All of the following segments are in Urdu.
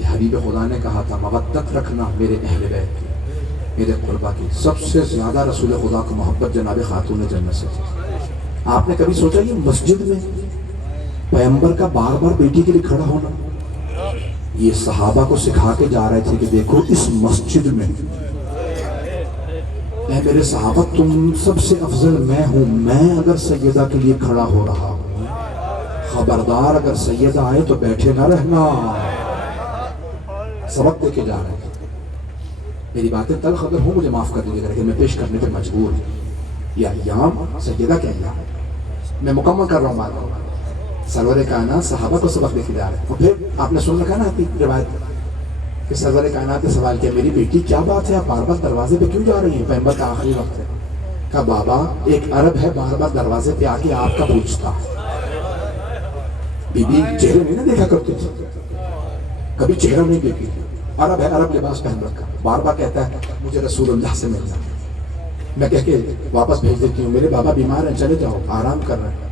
کہ حبیب خدا نے کہا تھا مودت رکھنا میرے اہل بیت کی، میرے قربا کی. سب سے زیادہ رسول خدا کو محبت جناب خاتون جنت سے تھی. آپ نے کبھی سوچا یہ مسجد میں پیغمبر کا بار بار بیٹی کے لیے کھڑا ہونا؟ یہ صحابہ کو سکھا کے جا رہے تھے کہ دیکھو اس مسجد میں اے میرے صحابہ تم سب سے افضل میں ہوں، میں اگر سیدہ کے لیے کھڑا ہو رہا ہوں، خبردار اگر سیدہ آئے تو بیٹھے نہ رہنا. سبق دے کے جا رہے ہیں. میری باتیں تلخ اگر ہوں مجھے معاف کر دیجیے گا، لیکن میں پیش کرنے پہ مجبور ہوں. یہ ایام سیدہ کے ایام ہے. میں مکمل کر رہا ہوں بات. سرور کائنات صحابہ کو سبق دے کے جا رہے ہیں. اور پھر آپ نے سن رکھا نا آپ کی روایت کہ سرور کائنات نے سوال کیا میری بیٹی کیا بات ہے آپ بار بار دروازے پہ کیوں جا رہی ہیں؟ پیغمبر کا آخری وقت ہے. کہا بابا ایک عرب ہے بار بار دروازے پہ آ کے آپ کا پوچھتا. بی بی چہرے نہیں نہ دیکھا کرتی تھی، کبھی چہرہ نہیں دیکھی. عرب ہے، عرب لباس پہن رکھا، بار بار کہتا ہے مجھے رسول اللہ سے ملنا. میں کہہ کے واپس بھیج دیتی ہوں میرے بابا بیمار ہیں چلے جاؤ آرام کر رہے ہیں.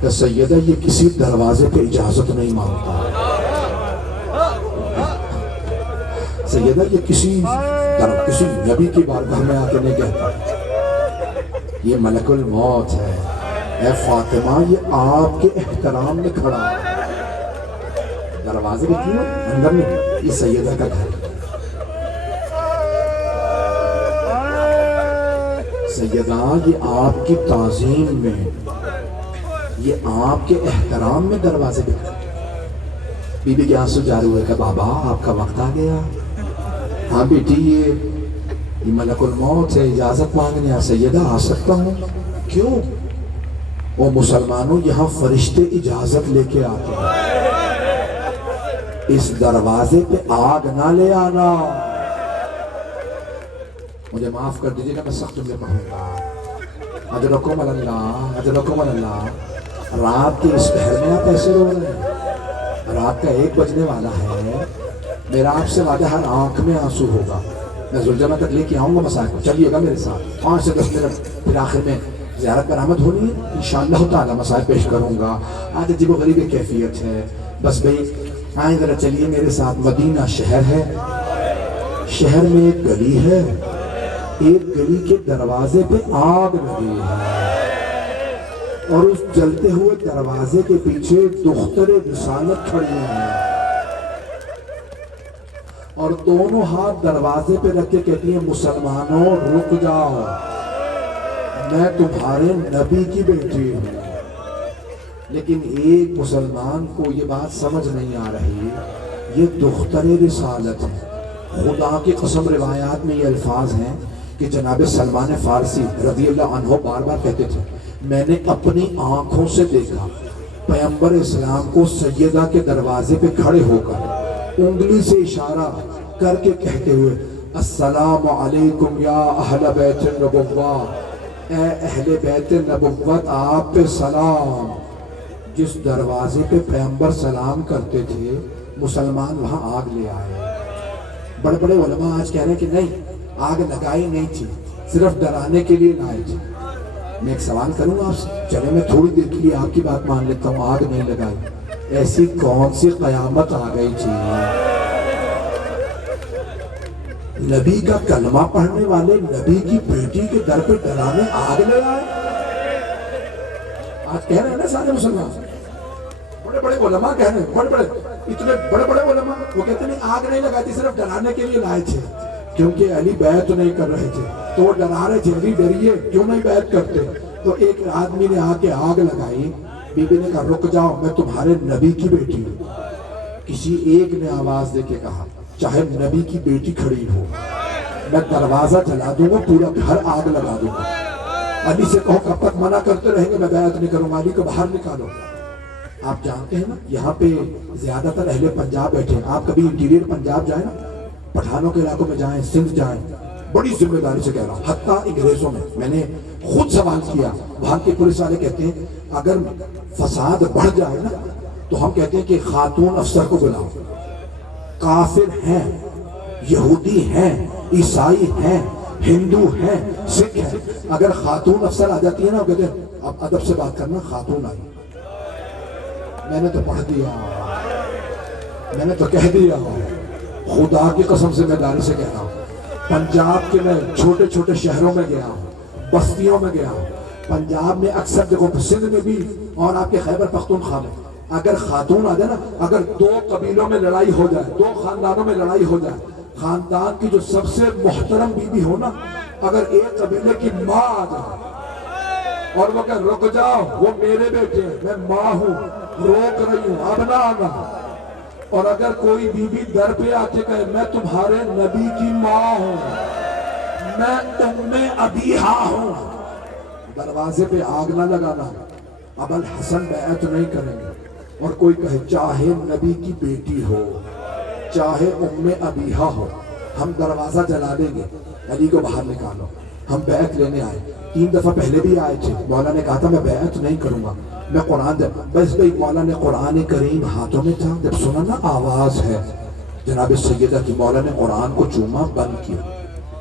کہ سیدہ یہ کسی دروازے پہ اجازت نہیں مانگتا. سیدہ یہ کسی نبی کی بارگاہ میں آ کے نہیں کہتا. یہ ملک الموت ہے. اے فاطمہ یہ آپ کے احترام میں کھڑا ہے. دروازے پہ کیوں اندر نہیں، یہ سیدہ کا گھر. سیدہ یہ آپ کی تعظیم میں، یہ آپ کے احترام میں دروازے پہ کھڑا. بی بی کے آنسو جاری ہوئے کہ بابا آپ کا وقت آ گیا. ہاں بیٹی یہ ملک الموت ہے، اجازت مانگنے. سیدہ آ سکتا ہوں؟ کیوں؟ وہ مسلمانوں یہاں فرشتے اجازت لے کے آتے ہیں. اس دروازے پہ آگ نہ لے آنا. مجھے معاف کر دیجیے گا میں سخت جملے پڑھوں گا. اجرکم اللہ، اجرکم اللہ. رات کے اس پہر میں آپ ایسے رو رہے ہیں؟ رات کا 1 بجنے والا ہے. میرا آپ سے وعدہ ہر آنکھ میں آنسو ہوگا. میں زلجمہ تک لے کے آؤں گا مسائل کو، چلیے گا میرے ساتھ 5 سے 10 منٹ. پھر آخر میں زیارت برآمد ہونی ہے انشاءاللہ تعالی مسائل پیش کروں گا. آج عجیب و غریب کیفیت ہے. بس بھئی آئیں ذرا چلیے میرے ساتھ. مدینہ شہر ہے، شہر میں ایک گلی ہے، ایک گلی کے دروازے پہ آگ لگی ہے اور اس جلتے ہوئے دروازے کے پیچھے دختر رسالت کھڑی ہیں اور دونوں ہاتھ دروازے پہ رکھ کے کہتی ہیں مسلمانوں رک جاؤ، میں تمہارے نبی کی بیٹی ہوں. لیکن ایک مسلمان کو یہ بات سمجھ نہیں آ رہی، یہ دختر رسالت ہے. خدا کی قسم روایات میں یہ الفاظ ہیں کہ جناب سلمان فارسی رضی اللہ عنہ بار بار کہتے تھے میں نے اپنی آنکھوں سے دیکھا پیغمبر اسلام کو سیدہ کے دروازے پہ کھڑے ہو کر انگلی سے اشارہ کر کے کہتے ہوئے السلام علیکم یا اہل بیت النبوہ، اے اہل بیت نبوت آپ پہ سلام. جس دروازے پہ پیغمبر سلام کرتے تھے مسلمان وہاں آگ لے آئے. بڑے بڑے علماء آج کہہ رہے ہیں کہ نہیں آگ لگائی نہیں تھی، صرف ڈرانے کے لیے لائے تھے. میں ایک سوال کروں آپ سے، چلے میں تھوڑی دیر کے لیے آپ کی بات مان لیتا ہوں، آگ نہیں لگائی. ایسی کون سی قیامت آ گئی تھی؟ نبی کا کلمہ پڑھنے والے نبی کی بیٹی کے در پہ ڈرانے آگ لے آئے. آج کہہ رہے ہیں نا سارے مسلمان، بڑے بڑے علماء کہہ رہے ہیں، اتنے بڑے بڑے علماء وہ کہتے ہیں آگ نہیں لگائی تھی، صرف ڈرانے کے لیے لائے تھے کیونکہ علی بیعت نہیں کر رہے تھے تو وہ ڈرا رہے تھے علی ڈریے کیوں نہیں بیعت کرتے. تو ایک آدمی نے آ کے آگ لگائی. بی بی نے کہا رک جاؤ میں تمہارے نبی کی بیٹی ہوں. کسی ایک نے آواز دے کے کہا چاہے نبی کی بیٹی کھڑی ہو میں دروازہ جلا دوں گا، پورا گھر آگ لگا دوں گا. علی سے کہو کب تک منع کرتے رہیں گے، میں بیعت نہیں کروں گا، علی کو باہر نکالو. آپ جانتے ہیں نا یہاں پہ زیادہ تر اہل پنجاب بیٹھے ہیں. آپ کبھی انٹیریئر پنجاب جائیں نا، پٹھانوں کے علاقوں میں جائیں، سندھ جائیں، بڑی ذمہ داری سے کہہ رہا ہوں، حتیٰ انگریزوں میں نے خود سوال کیا. وہاں کے پولیس والے کہتے ہیں اگر فساد بڑھ جائے نا تو ہم کہتے ہیں کہ خاتون افسر کو بلاؤ. کافر ہیں، یہودی ہیں، عیسائی ہیں، ہندو ہیں، سکھ ہیں، اگر خاتون افسر آ جاتی ہے نا وہ کہتے ہیں اب ادب سے بات کرنا، خاتون آئی. میں نے تو پڑھ دیا میں نے تو کہہ دیا خدا کی قسم سے میں داری سے کہہ رہا ہوں، پنجاب کے میں چھوٹے چھوٹے شہروں میں گیا ہوں، بستیوں میں گیا ہوں، پنجاب میں اکثر جگہوں سندھ میں بھی اور آپ کے خیبر پختونخوا میں اگر خاتون آ جائے نا، اگر دو قبیلوں میں لڑائی ہو جائے، دو خاندانوں میں لڑائی ہو جائے، خاندان کی جو سب سے محترم بیوی ہو نا، اگر ایک قبیلے کی ماں آ جائے اور وہ کہ رک جاؤ وہ میرے بیٹے ہیں، میں ماں ہوں، روک رہی ہوں، اب نہ آنا، اور اگر کوئی بیوی در پہ آ کے کہے میں تمہارے نبی کی ماں ہوں، میں ام ابیہا ہوں، دروازے پہ آگ نہ لگانا، ابو الحسن بیعت نہیں کریں گے۔ اور کوئی کہے چاہے نبی کی بیٹی ہو، چاہے ام ابیہا ہو، ہم دروازہ جلا دیں گے، علی کو باہر نکالو، ہم بیعت لینے آئے۔ 3 دفعہ پہلے بھی آئے تھے، مولا نے کہا تھا میں بیعت نہیں کروں گا، میں قرآن دے بس بھئی مولا نے قرآن کریم ہاتھوں میں تھا، جب سنا نا آواز ہے جناب سیدہ کی، مولا نے قرآن کو چوما، بند کیا۔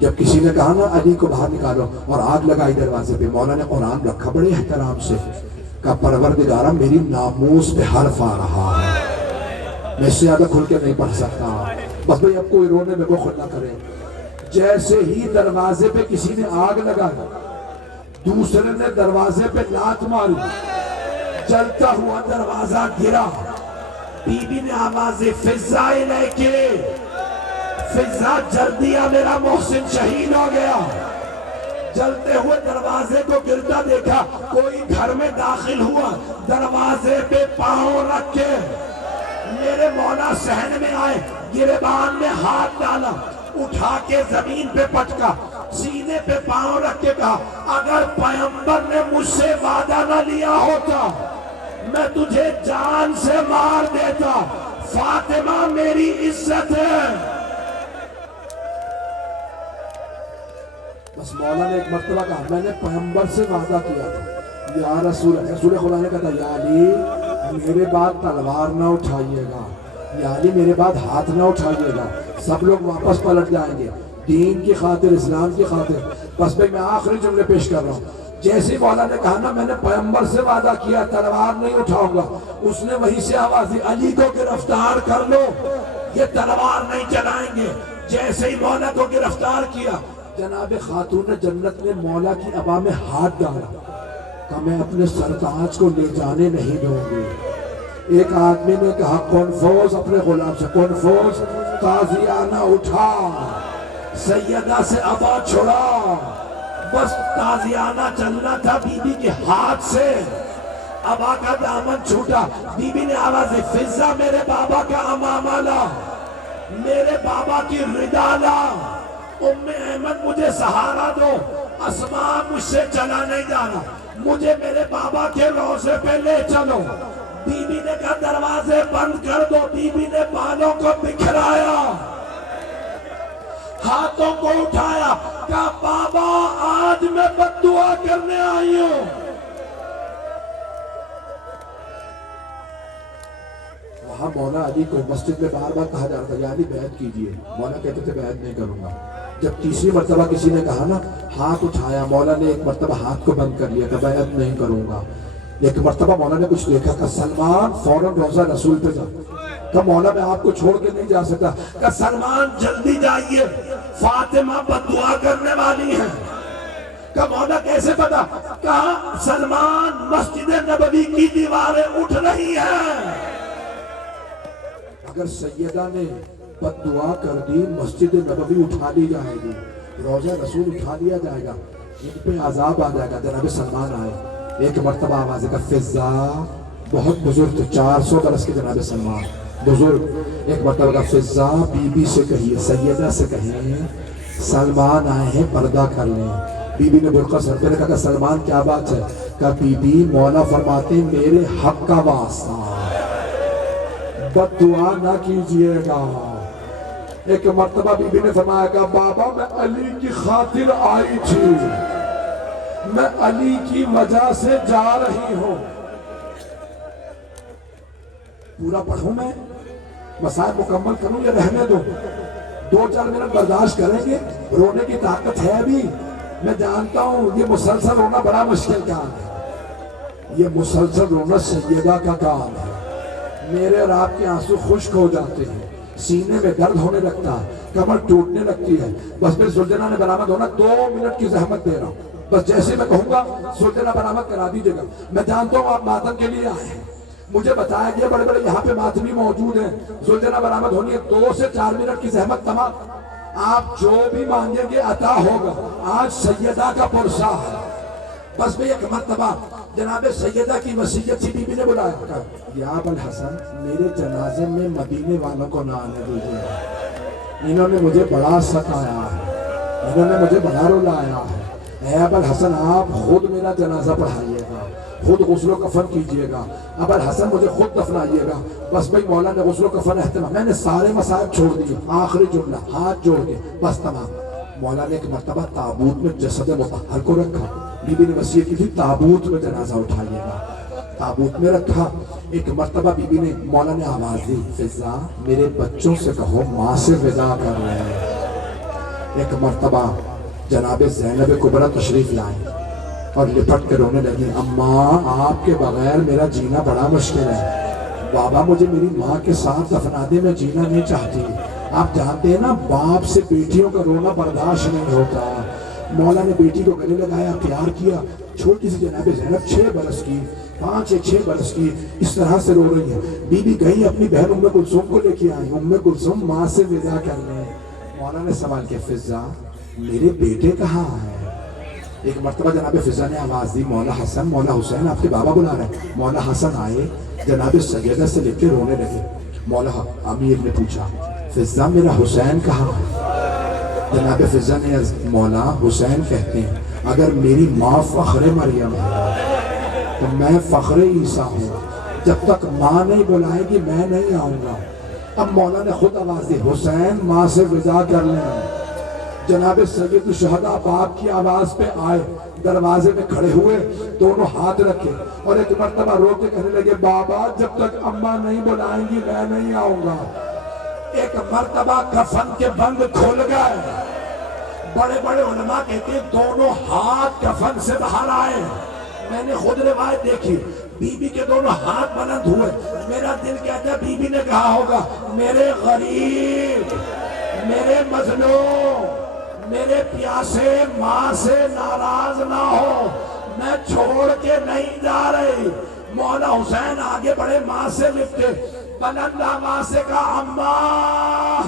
جب کسی نے کہا نا علی کو باہر نکالو اور آگ لگائی دروازے پہ، مولا نے قرآن رکھا بڑے احترام سے، کہا پروردگارہ میری ناموس پہ حرف آ رہا ہے، میں اس سے زیادہ کھل کے نہیں پڑھ سکتا، بس بھئی اب کوئی رونے میں بخل نہ کرے۔ جیسے ہی دروازے پہ کسی نے آگ لگائی، دوسرے نے دروازے پہ لات ماری، جلتا ہوا دروازہ گرا، بی بی نے آواز فضا الیکے، فضا جل دیا، میرا محسن شہید ہو گیا۔ جلتے ہوئے دروازے کو گرتا دیکھا، کوئی گھر میں داخل ہوا، دروازے پہ پاؤں رکھ کے میرے مولا صحن میں آئے، گریبان میں ہاتھ ڈالا، اٹھا کے زمین پہ پٹکا، سینے پہ پاؤں رکھ کے کہا اگر پیغمبر نے مجھ سے وعدہ نہ لیا ہوتا میں تجھے جان سے مار دیتا، فاطمہ میری عزت ہے۔ بس مولا نے ایک مرتبہ کہا میں نے پیغمبر سے وعدہ کیا تھا، یا رسول خدا نے کہا یا علی میرے بعد تلوار نہ اٹھائیے گا، یا علی میرے بعد ہاتھ نہ اٹھائیے گا، سب لوگ واپس پلٹ جائیں گے دین کی خاطر، اسلام کی خاطر۔ بس بھئی میں آخری جملے پیش کر رہا ہوں، جیسے مولا نے کہا نا میں نے پیغمبر سے وعدہ کیا تلوار نہیں اٹھاؤں گا، اس نے وہیں سے آواز دی علی کو گرفتار کر لو، یہ تلوار نہیں چلائیں گے۔ جیسے ہی مولا کو گرفتار کیا، جناب خاتون جنت نے مولا کی ابا میں ہاتھ ڈالا، کہ میں اپنے سرتاج کو لے جانے نہیں دوں گی۔ ایک آدمی نے کہا کنفوز اپنے غلام سے، کنفوز تازیانہ اٹھا، سیدہ سے ابا چھڑا، بس تازیانہ چلنا تھا بی بی کے ہاتھ سے، ابا کا دامن چھوٹا، بی بی نے آواز دی فضا میرے بابا کا امامہ لا، میرے بابا کی ردا لا، ام احمد مجھے سہارا دو، اسماء مجھ سے چلا نہیں جانا، مجھے میرے بابا کے روضے پہ لے چلو۔ بی بی نے کہا دروازے بند کر دو، بی بی نے بالوں کو بکھرایا، ہاتھوں کو اٹھایا، کہا بابا آج میں بد دعا کرنے آئی ہوں۔ وہاں مولا علی کو مسجد میں بار بار کہا جا رہا تھا یا علی بیعت کیجئے، مولا کہتے تھے بیعت نہیں کروں گا۔ جب تیسری مرتبہ کسی نے کہا نا ہاتھ اٹھایا، مولا نے ایک مرتبہ ہاتھ کو بند کر لیا کہ بیعت نہیں کروں گا۔ ایک مرتبہ مولا نے کچھ دیکھا کہ سلمان فوراً روضہ رسول پہ جا، کہ مولا میں آپ کو چھوڑ کے نہیں جا سکتا، کہ سلمان جلدی جائیے فاطمہ بد دعا کرنے والی ہیں۔ کہ مولا کیسے پتا؟ کہا سلمان مسجد نبوی کی دیواریں اٹھ رہی ہیں، اگر سیدہ نے بد دعا کر دی مسجد نبوی اٹھا لی جائے گی، روضہ رسول اٹھا لیا جائے گا، ان پہ عذاب آ جائے گا۔ جناب سلمان آئے، ایک مرتبہ آواز کا فضا، بہت بزرگ تھے 400 برس کے جناب سلمان بزرگ، ایک مرتبہ کا فضا بی بی سے کہیے، سیدہ سے کہیں سلمان آئے ہیں پردہ کر لیں۔ بی بی نے برقع سر پہ رکھا کہ سلمان کیا بات ہے؟ کہ بی بی مولا فرماتے ہیں میرے حق کا واسطہ بد دعا نہ کیجئے گا۔ ایک مرتبہ بی بی نے فرمایا کہ بابا میں علی کی خاطر آئی تھی، میں علی کی وجہ سے جا رہی ہوں۔ پورا پڑھوں میں مسائل مکمل کروں یا رہنے دو؟ 2-4 منٹ برداشت کریں گے، رونے کی طاقت ہے بھی، میں جانتا ہوں یہ مسلسل رونا بڑا مشکل کام ہے، یہ مسلسل رونا سیدہ کا کام ہے، میرے اور آپ کے آنسو خشک ہو جاتے ہیں، سینے میں درد ہونے لگتا ہے، کمر ٹوٹنے لگتی ہے. بس میں سلطنہ نے برآمد ہونا 2 منٹ کی زحمت دے رہا ہوں، بس جیسے میں کہوں گا سلطنہ برآمد کرا دیجیے گا. میں جانتا ہوں آپ ماتم کے لیے آئے ہیں، مجھے بتایا گیا بڑے بڑے یہاں پہ ماتمی موجود ہیں، سلطنہ برآمد ہونی ہے، 2 سے 4 منٹ کی زحمت تمام. آپ جو بھی مانگیں گے عطا ہوگا. آج سیدہ کا پرسہ ہے. بس میں ایک مرتبہ جناب سیدہ کی وصیت سی بی بی نے بلایا کہا یا ابوالحسن میرے جنازے میں مدینے والوں کو نہ آنے دیجیے، انہوں نے مجھے بڑا ستایا ہے، انہوں نے مجھے بڑا رلایا ہے. اے ابوالحسن آپ خود میرا جنازہ پڑھائیے گا، خود غسل و کفن کیجئے گا، ابوالحسن مجھے خود دفنائیے گا. بس بھئی مولا نے غسل و کفن اہتمام، میں نے سارے مصائب چھوڑ دیے، آخری جملہ ہاتھ جوڑ کے بس تمام. مولا نے ایک مرتبہ تابوت میں جسد مطہر کو رکھا، بی بی نے وصیت کی تھی تابوت میں جنازہ اٹھائیے گا، تابوت میں رکھا. ایک مرتبہ بی بی نے مولا نے آواز دی فضا میرے بچوں سے کہو ماں سے ودا کر رہے ہیں. ایک مرتبہ جناب زینب کبریٰ تشریف لائیں اور لپٹ کے رونے لگی اماں آپ کے بغیر میرا جینا بڑا مشکل ہے، بابا مجھے میری ماں کے ساتھ دفنا دے، میں جینا نہیں چاہتی. آپ جانتے ہیں نا باپ سے بیٹیوں کا رونا برداشت نہیں ہوتا. مولا نے بیٹی کو گلے لگایا، پیار کیا. چھوٹی سی جناب زینب 6 برس کی، 5 یا 6 برس کی، اس طرح سے رو رہی ہے. بی بی گئی اپنی بہن ام کلثوم کو لے کے آئی، ام کلثوم ماں سے ودا کرنے. مولا نے سوال کیا فضا میرے بیٹے کہاں ہیں؟ ایک مرتبہ جناب فضا نے آواز دی مولا حسن مولا حسین آپ کے بابا بلا رہے ہیں. مولا حسن آئے، جناب سیدہ سے لے کے رونے لگے. مولا امیر نے پوچھا فضا میرا حسین کہاں ہے؟ جناب فضا نے مولا حسین کہتے ہیں اگر میری ماں فخر مریم ہے تو میں فخر عیسیٰ ہوں، جب تک ماں نہیں بلائے گی میں نہیں آؤں گا. اب مولا نے خود آواز دی حسین ماں سے ودا کر لیں. جناب سید الشہداء باپ کی آواز پہ آئے، دروازے میں کھڑے ہوئے، دونوں ہاتھ رکھے اور ایک مرتبہ رو کے کہنے لگے بابا جب تک اماں نہیں بلائیں گی میں نہیں آؤں گا. ایک مرتبہ کفن کے بند کھل گئے، بڑے بڑے علماء کہتے ہیں دونوں ہاتھ کفن سے باہر آئے. میں نے خود روایت دیکھی، بی بی کے دونوں ہاتھ بلند ہوئے. میرا دل کہتا ہے بی بی نے کہا ہوگا میرے غریب، میرے مظلوم، میرے پیاسے ماں سے ناراض نہ ہو، میں چھوڑ کے نہیں جا رہی. مولا حسین آگے بڑھے، ماں سے لپٹے، بلند آواز سے کہا اماں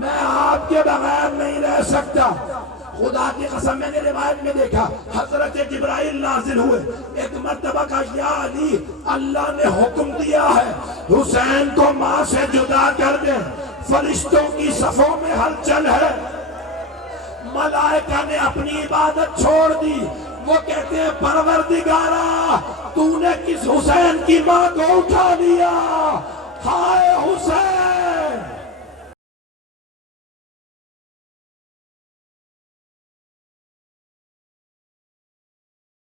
میں آپ کے بغیر نہیں رہ سکتا. خدا کی قسم میں نے روایت میں دیکھا حضرت جبرائیل نازل ہوئے، ایک مرتبہ کہا یا علی اللہ نے حکم دیا ہے حسین کو ماں سے جدا کر دیں. فرشتوں کی صفوں میں ہلچل ہے، ملائکہ نے اپنی عبادت چھوڑ دی. وہ کہتے ہیں پروردگارا تو نے کس حسین کی ماں کو اٹھا لیا، ہائے حسین